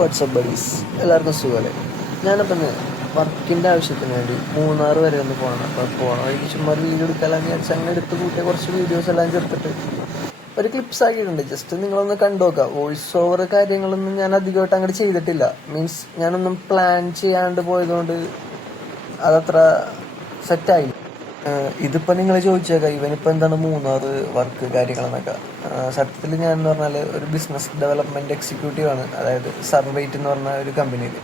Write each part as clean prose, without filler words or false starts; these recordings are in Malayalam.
വാട്സപ്പ് ബഡീസ് എല്ലാവർക്കും സുഖമല്ലേ. ഞാനപ്പം വർക്കിൻ്റെ ആവശ്യത്തിന് വേണ്ടി മൂന്നാർ വരെ ഒന്ന് പോകണം. അപ്പോൾ പോകണ വഴിക്ക് ചുമ്മാ വീഡിയോ എടുക്കാമെന്ന് വിചാരിച്ച് അങ്ങനെ എടുത്ത് കൂട്ടിയ കുറച്ച് വീഡിയോസ് എല്ലാം ചേർത്തിട്ട് ഒരു ക്ലിപ്സ് ആക്കിയിട്ടുണ്ട്. ജസ്റ്റ് നിങ്ങളൊന്ന് കണ്ടു നോക്കുക. വോയിസ് ഓവർ കാര്യങ്ങളൊന്നും ഞാൻ അധികമായിട്ട് അങ്ങോട്ട് ചെയ്തിട്ടില്ല. മീൻസ് ഞാനൊന്നും പ്ലാൻ ചെയ്യാണ്ട് പോയതുകൊണ്ട് അതത്ര സെറ്റായില്ല. ഇതിപ്പോൾ നിങ്ങൾ ചോദിച്ചേക്കാം ഇവനിപ്പോൾ എന്താണ് മൂന്നാറ് വർക്ക് കാര്യങ്ങളെന്നൊക്കെ. സത്യത്തിൽ ഞാൻ എന്ന് പറഞ്ഞാൽ ഒരു ബിസിനസ് ഡെവലപ്മെൻറ്റ് എക്സിക്യൂട്ടീവാണ്. അതായത് സർവൈറ്റ് എന്ന് പറഞ്ഞ ഒരു കമ്പനിയിൽ.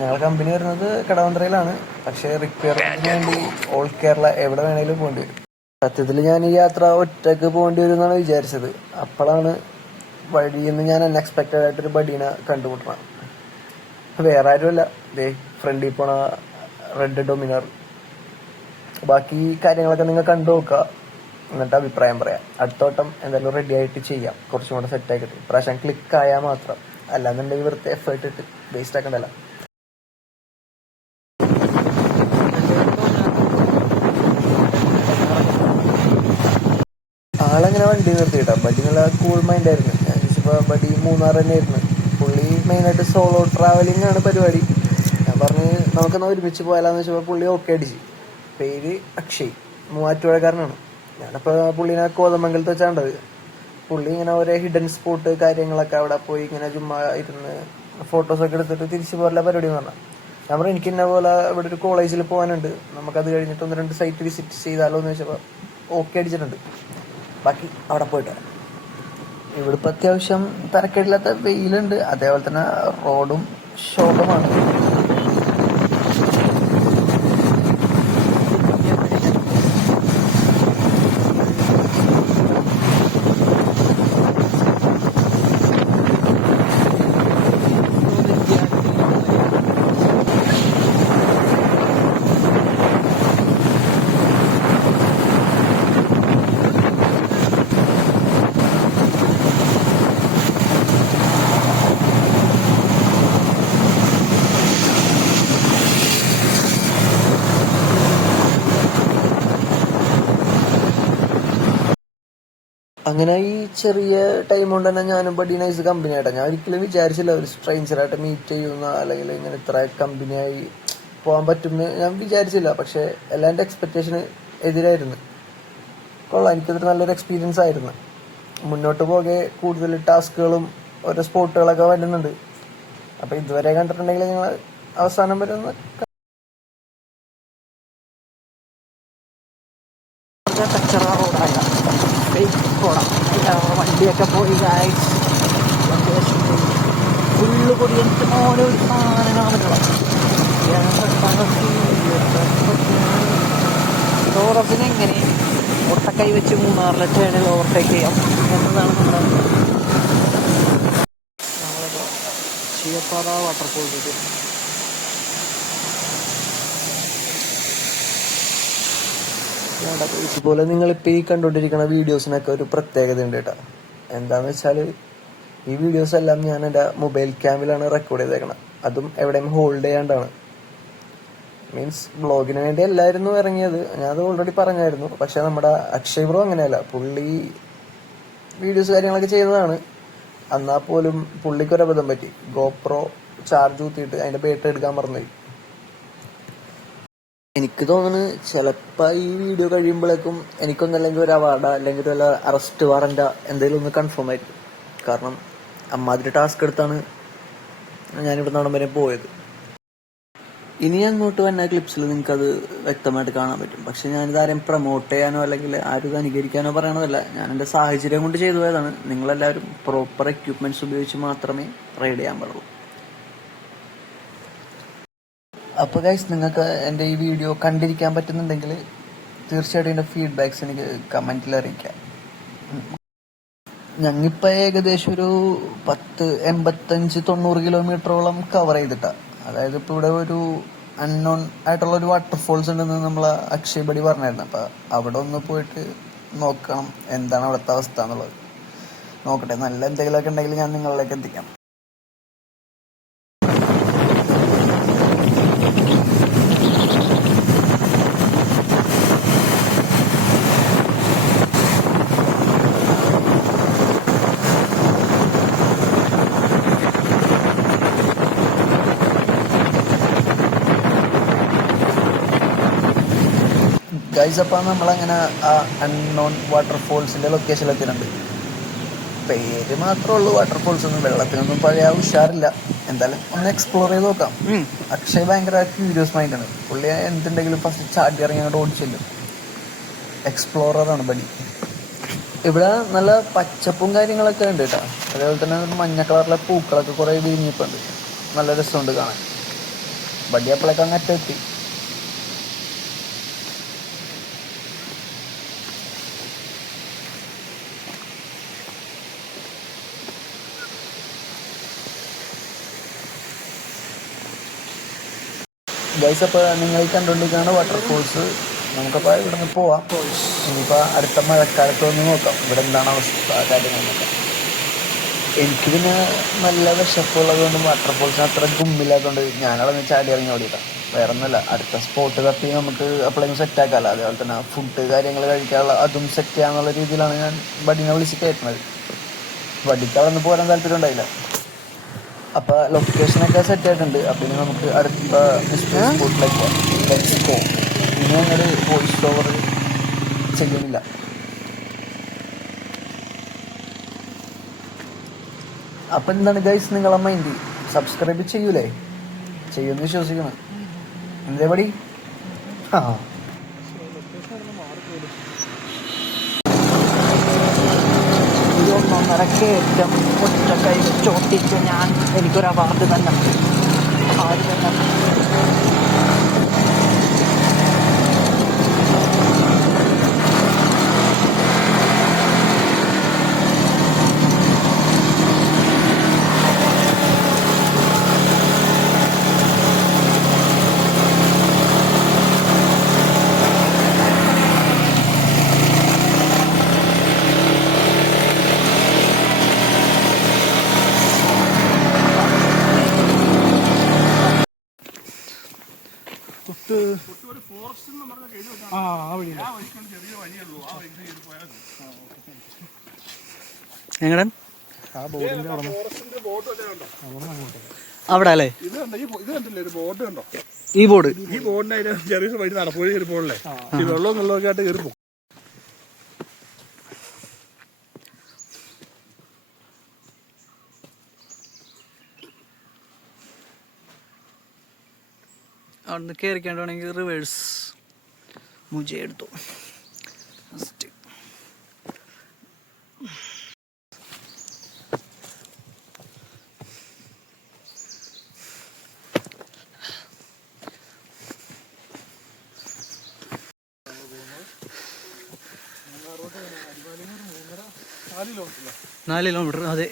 ഞങ്ങളുടെ കമ്പനി വരുന്നത് കടവന്ത്രയിലാണ്. പക്ഷേ റിക്വയർമെൻറ്റിന് വേണ്ടി ഓൾ കേരള എവിടെ വേണേലും പോകേണ്ടി വരും. സത്യത്തിൽ ഞാൻ ഈ യാത്ര ഒറ്റയ്ക്ക് പോകേണ്ടി വരും എന്നാണ് വിചാരിച്ചത്. അപ്പോഴാണ് വഴിയിൽ നിന്ന് ഞാൻ അൺഎക്സ്പെക്റ്റഡ് ആയിട്ടൊരു ബഡീനെ കണ്ടുമുട്ടണം. വേറെ ആരുമല്ല, ഫ്രണ്ടിൽ പോണ റെഡ് ഡൊമിനർ. ബാക്കി കാര്യങ്ങളൊക്കെ നിങ്ങൾ കണ്ടു നോക്കുക, എന്നിട്ട് അഭിപ്രായം പറയാം. അടുത്ത വട്ടം എന്തായാലും റെഡി ആയിട്ട് ചെയ്യാം, കുറച്ചും കൂടെ സെറ്റ് ആക്കിയിട്ട്. ഇപ്രാവശ്യം ക്ലിക്ക് ആയാൽ മാത്രം, അല്ലാന്നുണ്ടെങ്കിൽ വെറുതെ എഫേർട്ട് ഇട്ട് വേസ്റ്റ് ആക്കണ്ടല്ല. ആളങ്ങനെ വണ്ടി നിർത്തിയിട്ടാ. ബഡി നല്ല കൂൾ മൈൻഡ് ആയിരുന്നു. ഞാൻ ചോദിച്ചപ്പോൾ ബഡി മൂന്നാർ തന്നെയായിരുന്നു. പുള്ളി മെയിനായിട്ട് സോളോ ട്രാവലിംഗ് ആണ് പരിപാടി. ഞാൻ പറഞ്ഞ് നമുക്കെന്നാൽ ഒരുമിച്ച് പോയാലാന്ന് വെച്ചപ്പോൾ പുള്ളി ഓക്കെ അടിച്ച്. പേര് അക്ഷയ്, മൂവാറ്റുപുഴക്കാരനാണ്. ഞാനപ്പോൾ പുള്ളീനെ കോതമംഗലത്ത് വെച്ചാണ്ടത്. പുള്ളി ഇങ്ങനെ ഓരോ ഹിഡൻ സ്പോട്ട് കാര്യങ്ങളൊക്കെ അവിടെ പോയി ഇങ്ങനെ ചുമ്മാ ഇരുന്ന് ഫോട്ടോസൊക്കെ എടുത്തിട്ട് തിരിച്ചു പോരല പരിപാടി എന്ന് പറഞ്ഞാൽ. ഞാൻ പറഞ്ഞു എനിക്ക് ഇന്ന പോലെ ഇവിടെ ഒരു കോളേജിൽ പോകാനുണ്ട്, നമുക്കത് കഴിഞ്ഞിട്ട് 1-2 സൈറ്റ് വിസിറ്റ് ചെയ്താലോ എന്ന് വെച്ചപ്പോൾ ഓക്കെ അടിച്ചിട്ടുണ്ട്. ബാക്കി അവിടെ പോയിട്ട് വരാം. ഇവിടെ ഇപ്പം അത്യാവശ്യം തരക്കേടില്ലാത്ത വെയിലുണ്ട്, അതേപോലെ തന്നെ റോഡും ശോകമാണ്. അങ്ങനെ ഈ ചെറിയ ടൈം കൊണ്ട് തന്നെ ഞാനും ബഡി നൈസ് കമ്പനി ആയിട്ടാണ്. ഞാൻ ഒരിക്കലും വിചാരിച്ചില്ല ഒരു സ്ട്രേഞ്ചറായിട്ട് മീറ്റ് ചെയ്യുന്ന, അല്ലെങ്കിൽ ഇങ്ങനെ ഇത്ര കമ്പനിയായി പോകാൻ പറ്റുമെന്ന് ഞാൻ വിചാരിച്ചില്ല. പക്ഷെ എല്ലാം എൻ്റെ എക്സ്പെക്റ്റേഷന് എതിരായിരുന്നു. കൊള്ളാം, എനിക്കതൊരു നല്ലൊരു എക്സ്പീരിയൻസ് ആയിരുന്നു. മുന്നോട്ട് പോകെ കൂടുതൽ ടാസ്കുകളും ഓരോ സ്പോട്ടുകളൊക്കെ വരുന്നുണ്ട്. അപ്പം ഇതുവരെ കണ്ടിട്ടുണ്ടെങ്കിൽ നിങ്ങൾ അവസാനം വരെ ഒന്ന് വണ്ടിയൊക്കെ പോയി ഫുള്ള് പൊടി. എനിക്ക് മോനെ ഒരു സാധനം കാണുന്നില്ല. ടോറസിന് എങ്ങനെ ഒട്ടക്കൈ വെച്ച് മൂന്നാറിലെത്തേണിൽ ഓവർടേക്ക് ചെയ്യാം എന്നതാണ് നമ്മളിപ്പോൾ ചീയപ്പാറ വാട്ടർഫോൾ. ഇതുപോലെ നിങ്ങളിപ്പോൾ ഈ കണ്ടുകൊണ്ടിരിക്കുന്ന വീഡിയോസിനൊക്കെ ഒരു പ്രത്യേകത ഉണ്ട് കേട്ടോ. എന്താണെന്ന് വെച്ചാൽ ഈ വീഡിയോസ് എല്ലാം ഞാൻ എൻ്റെ മൊബൈൽ ക്യാമിലാണ് റെക്കോർഡ് ചെയ്തേക്കണം. അതും എവിടെയും ഹോൾഡ് ചെയ്യാണ്ടാണ്. മീൻസ് ബ്ലോഗിന് വേണ്ടി അല്ലായിരുന്നു ഇറങ്ങിയത്, ഞാനത് ഓൾറെഡി പറഞ്ഞായിരുന്നു. പക്ഷെ നമ്മുടെ അക്ഷയ് ബ്രോ അങ്ങനെയല്ല, പുള്ളി വീഡിയോസ് കാര്യങ്ങളൊക്കെ ചെയ്യുന്നതാണ്. എന്നാൽ പോലും പുള്ളിക്കൊരബദ്ധം പറ്റി. ഗോപ്രോ ചാർജ് കുത്തിയിട്ട് അതിൻ്റെ ബാറ്ററി എടുക്കാൻ മറന്നുപോയി. എനിക്ക് തോന്നുന്നു ചിലപ്പോൾ ഈ വീഡിയോ കഴിയുമ്പോഴേക്കും എനിക്കൊന്നല്ലെങ്കിൽ ഒരു അവാർഡോ അല്ലെങ്കിൽ വല്ല അറസ്റ്റ് വാറൻ്റോ എന്തെങ്കിലും ഒന്ന് കൺഫേം ആയിരിക്കും. കാരണം അമ്മാതിരി ടാസ്ക് എടുത്താണ് ഞാനിവിടെ നിന്നും വരെ പോയത്. ഇനി അങ്ങോട്ട് വന്ന ക്ലിപ്സിൽ നിങ്ങൾക്കത് വ്യക്തമായിട്ട് കാണാൻ പറ്റും. പക്ഷെ ഞാനിത് ആരെയും പ്രൊമോട്ട് ചെയ്യാനോ അല്ലെങ്കിൽ ആരും അനുകരിക്കാനോ പറയണതല്ല. ഞാൻ എൻ്റെ സാഹചര്യം കൊണ്ട് ചെയ്തു പോയതാണ്. നിങ്ങളെല്ലാവരും പ്രോപ്പർ എക്യുപ്മെൻറ്റ്സ് ഉപയോഗിച്ച് മാത്രമേ റൈഡ് ചെയ്യാൻ പാടുള്ളൂ. അപ്പോൾ ഗൈസ്, നിങ്ങൾക്ക് എൻ്റെ ഈ വീഡിയോ കണ്ടിരിക്കാൻ പറ്റുന്നുണ്ടെങ്കിൽ തീർച്ചയായിട്ടും എൻ്റെ ഫീഡ്ബാക്ക്സ് എനിക്ക് കമൻറ്റിൽ അറിയിക്കാം. ഞങ്ങിപ്പോൾ ഏകദേശം ഒരു 85-90 കിലോമീറ്ററോളം കവർ ചെയ്തിട്ടാണ്. അതായത് ഇപ്പോൾ ഇവിടെ ഒരു അൺനോൺ ആയിട്ടുള്ള ഒരു വാട്ടർഫോൾസ് ഉണ്ടെന്ന് നമ്മൾ അക്ഷയ് ബഡി പറഞ്ഞായിരുന്നു. അപ്പോൾ അവിടെ ഒന്ന് പോയിട്ട് നോക്കണം എന്താണ് അവിടുത്തെ അവസ്ഥ എന്നുള്ളത്. നോക്കട്ടെ, നല്ല എന്തെങ്കിലുമൊക്കെ ഉണ്ടെങ്കിൽ ഞാൻ നിങ്ങളിലേക്ക് എത്തിക്കാം. ഗൈസ്, അപ്പോൾ നമ്മളങ്ങനെ ആ അൺനോൺ വാട്ടർഫോൾസിൻ്റെ ലൊക്കേഷനിലെത്തിയിട്ടുണ്ട്. പേര് മാത്രമേ ഉള്ളൂ വാട്ടർഫോൾസ് ഒന്നും, വെള്ളത്തിനൊന്നും പഴയ ഉഷാറില്ല. എന്തായാലും ഒന്ന് എക്സ്പ്ലോർ ചെയ്ത് നോക്കാം. അക്ഷയ് ഭയങ്കര ക്യൂരിയസ് മൈൻഡാണ്. പുള്ളി എന്തുണ്ടെങ്കിലും ഫസ്റ്റ് ചാടി ഇറങ്ങി അങ്ങോട്ട് ഓടിച്ചെല്ലും. എക്സ്പ്ലോററാണ് ബഡി. ഇവിടെ നല്ല പച്ചപ്പും കാര്യങ്ങളൊക്കെ ഉണ്ട് കേട്ടോ. അതേപോലെ തന്നെ മഞ്ഞ കളറിലെ പൂക്കളൊക്കെ കുറേ വിരിഞ്ഞിട്ടുണ്ട്. നല്ല രസമുണ്ട് കാണാൻ. ബഡി അപ്പോഴേക്ക് അങ്ങ് എത്തി. ഗൈസ്, അപ്പോൾ നിങ്ങൾ കണ്ടുകൊണ്ടിരിക്കുകയാണ് വാട്ടർഫോൾസ്. നമുക്കപ്പോൾ ഇവിടെ നിന്ന് പോവാം. ഇനിയിപ്പോൾ അടുത്ത മഴക്കാലത്ത് ഒന്ന് നോക്കാം ഇവിടെ എന്താണ് അവസ്ഥ കാര്യങ്ങളൊക്കെ. എനിക്ക് പിന്നെ നല്ല വിശപ്പുള്ളത് കൊണ്ടും വാട്ടർഫോൾസിന് അത്ര ഗുമ്മില്ലാത്തതുകൊണ്ട് ഞാനവിടെ ചാടി ഇറങ്ങി ഓടിയിട്ടാണ്. വേറെ ഒന്നുമല്ല, അടുത്ത സ്പോട്ട് തപ്പി നമുക്ക് എപ്പോഴെങ്കിലും സെറ്റ് ആക്കാമല്ലോ. അതേപോലെ തന്നെ ഫുഡ് കാര്യങ്ങൾ കഴിക്കാനുള്ള അതും സെറ്റ് ചെയ്യാന്നുള്ള രീതിയിലാണ് ഞാൻ ബഡിനെ വിളിച്ച് കയറ്റുന്നത്. ബഡിക്ക് അവിടെ നിന്ന് പോരാൻ താല്പര്യം ഉണ്ടായില്ല. അപ്പോൾ ലൊക്കേഷനൊക്കെ സെറ്റ് ആയിട്ടുണ്ട്. അപ്പോൾ ഇനി നമുക്ക് അടുത്ത സ്പോട്ടിലേക്ക് പോകാം. Let's go. ഇനി ഞങ്ങൾ വോയിസ് ഓവർ ചെയ്യുന്നില്ല. അപ്പം എന്താണ് ഗൈസ് നിങ്ങളെ മൈൻഡ്? സബ്സ്ക്രൈബ് ചെയ്യൂലേ? ചെയ്യുമെന്ന് വിശ്വസിക്കണം. എന്തേ പടി? ആ ഒന്നൊന്നര കയറ്റം ഒറ്റ കൈ ചോട്ടിച്ച് എനിക്കൊരു അവാർഡ് തന്നെ. ആര് തന്നെ എങ്ങനെ അവിടെ അല്ലേ? ഈ ബോർഡ് ചെറിയ വഴി നടപ്പുഴ കയറിപ്പോഴല്ലേ ഈ വെള്ളവും വെള്ളമൊക്കെ ആയിട്ട് കയറിപ്പോ. അവിടുന്ന് കയറിക്കാണ്ടാണെങ്കിൽ റിവേഴ്സ് മുജ എടുത്തു. ഫസ്റ്റ് നാല് കിലോമീറ്റർ. അതെ,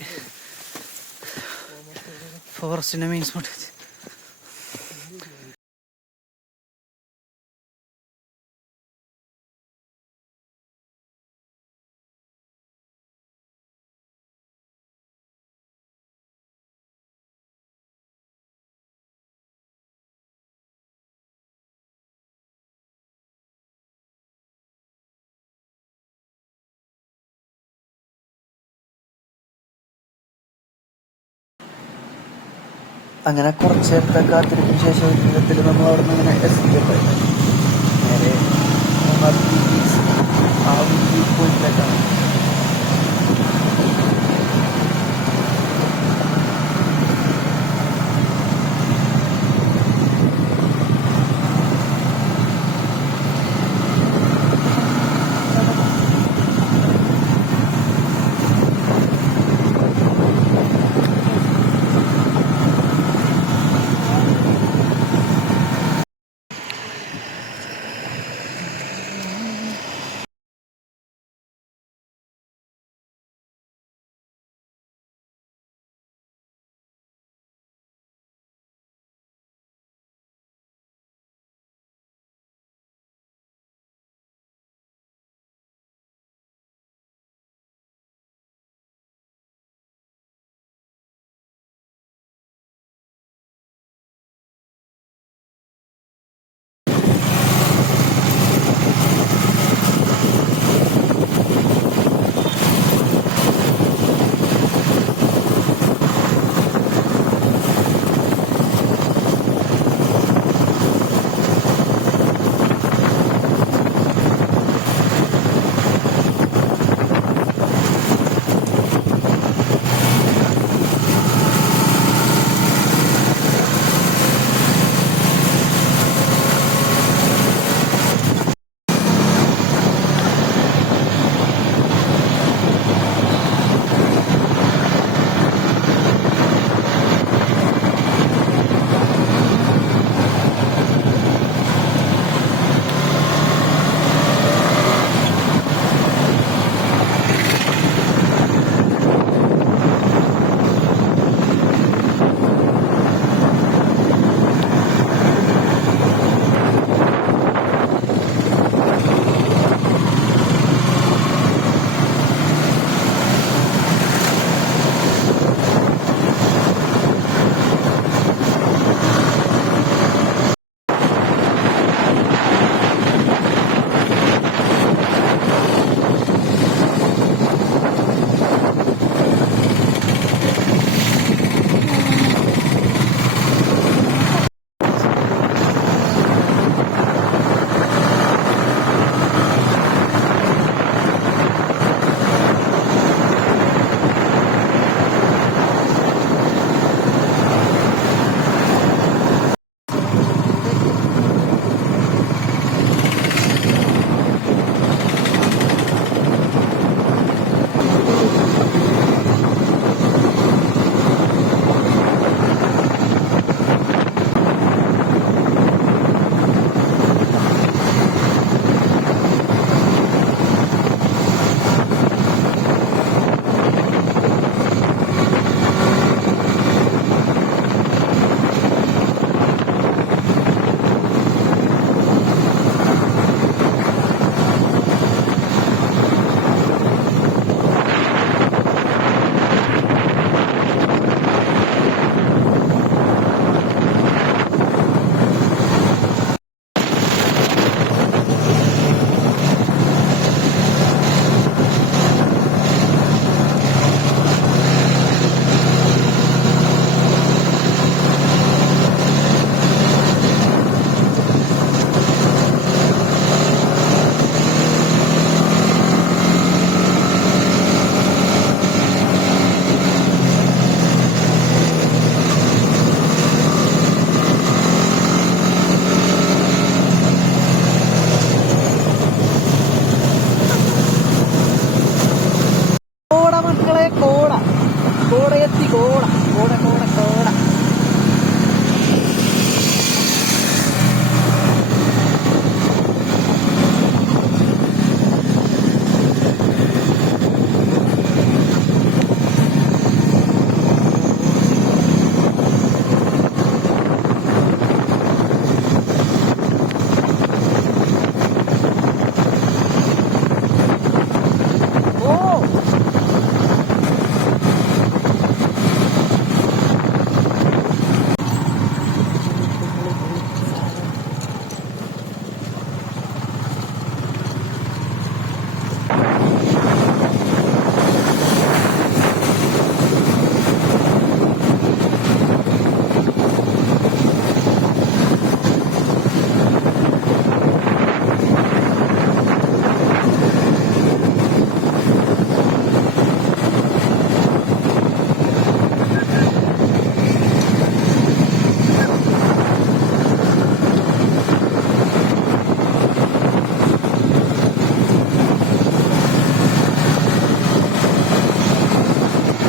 ഫോറസ്റ്റിൻ്റെ മെയിൻ സ്പോട്ട്. അങ്ങനെ കുറച്ച് നേരത്തെ കാത്തിരിപ്പിന് ശേഷം ജീവിതത്തിൽ നമ്മൾ അവിടെ നിന്ന് ഇങ്ങനെ എസ്കേപ്പ് നേരെ ആ വ്യൂ പോയിന്റിലേക്കാണ്.